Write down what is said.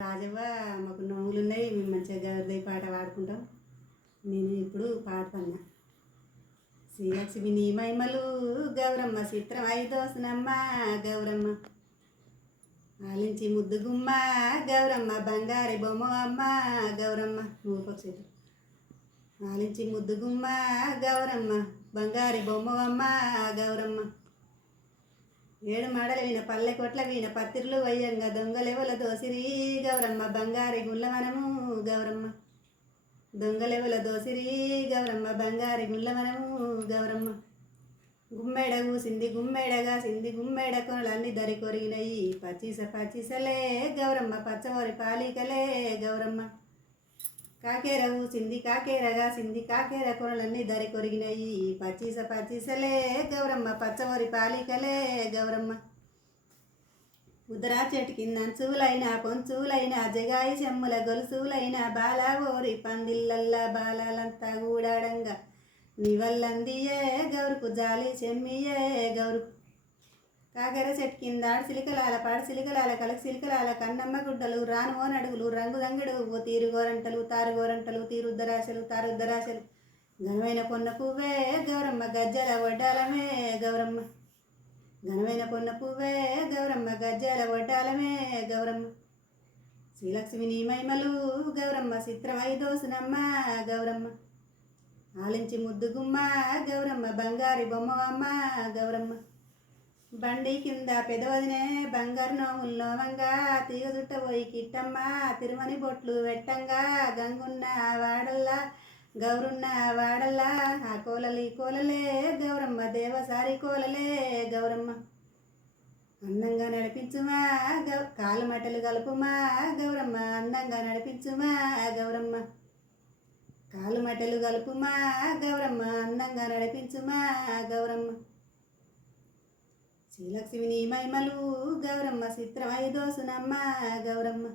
రాజవ్వ మాకు నోములు ఉన్నాయి, మేము మంచిగా గౌరదయ్య పాట పాడుకుంటాం. నేను ఇప్పుడు పాడుతున్నా. శ్రీలక్ష్మి నీ మహిమలు గౌరమ్మ, చిత్రం ఐదోసనమ్మ గౌరమ్మ, ఆలించి ముద్దుగుమ్మ గౌరమ్మ, బంగారి బొమ్మ అమ్మ గౌరమ్మ. నువ్వు ఆలించి ముద్దుగుమ్మ గౌరమ్మ, బంగారి బొమ్మ అమ్మ గౌరమ్మ. ఏడు మాడల వీణ పల్లె కొట్ల వీణ పత్తిర్లు వయ్యంగా దొంగలెవల దోసిరి గౌరమ్మ, బంగారి గుళ్ళవనము గౌరమ్మ. దొంగలెవల దోసిరి గౌరమ్మ, బంగారి గుళ్ళవనము గౌరమ్మ. గుమ్మెడ కూసింది గుమ్మెడగా సింది గుమ్మెడ కొనలన్నీ దరి కొరిగినయి, పచ్చిసలే గౌరమ్మ, పచ్చవరి పాలికలే గౌరమ్మ. కాకేర ఊసింది కాకేరగా సింది కాకేర కొనలన్నీ దరి కొరిగినయి, పచ్చిసలే గౌరమ్మ, పచ్చవరి పాలికలే గౌరమ్మ. ఉదరా చెట్టు కింద చూలైన పొంచులైన జగాయి చెమ్ముల గొలుసులైన బాల ఓరి పందిళ్ళల్లా బాలాలంతా గూడాడంగా, నీవల్లందియే గౌరుకు జాలి చెమ్మియే గౌరుకు. కాకెర చెట్టు కింద సిలికలాల పాడు సిలికలాల కలక సిలికలాల కన్నమ్మ గుడ్డలు రాను నడుగులు రంగు దంగడు తీరు గోరంటలు తారు గోరంటలు తీరుద్దరాశలు తారుద్దరాశలు. ఘనమైన పొన్న పువ్వే గౌరమ్మ, గజ్జల వడ్డాలమే గౌరమ్మ. ఘనమైన పొన్న పువ్వే గౌరమ్మ, గజ్జల వడ్డాలమే గౌరమ్మ. శ్రీలక్ష్మి నీ మహిమలు గౌరమ్మ, చిత్రం ఐదోసనమ్మ గౌరమ్మ, ఆలించి ముద్దుగుమ్మ గౌరమ్మ, బంగారి బొమ్మ అమ్మ గౌరమ్మ. బండి కింద పెదవదినే బంగారు నోములు నోవంగా, తీగ చుట్టబోయి కిట్టమ్మ తిరుమని బొట్లు వెట్టంగా, గంగున్న వాడల్లా గౌరున్న వాడల్లా ఆ కోలలి కోలలే గౌరమ్మ, దేవసారి కోలలే గౌరమ్మ. అందంగా నడిపించుమా కాలు మటలు కలుపుమా గౌరమ్మ, అందంగా నడిపించుమా గౌరమ్మ. కాలు మటలు కలుపుమా గౌరమ్మ, అందంగా నడిపించుమా గౌరమ్మ. శ్రీలక్ష్మి నీ మహిమలు గౌరమ్మ, చిత్రం ఐదోసనమ్మ గౌరమ్మ.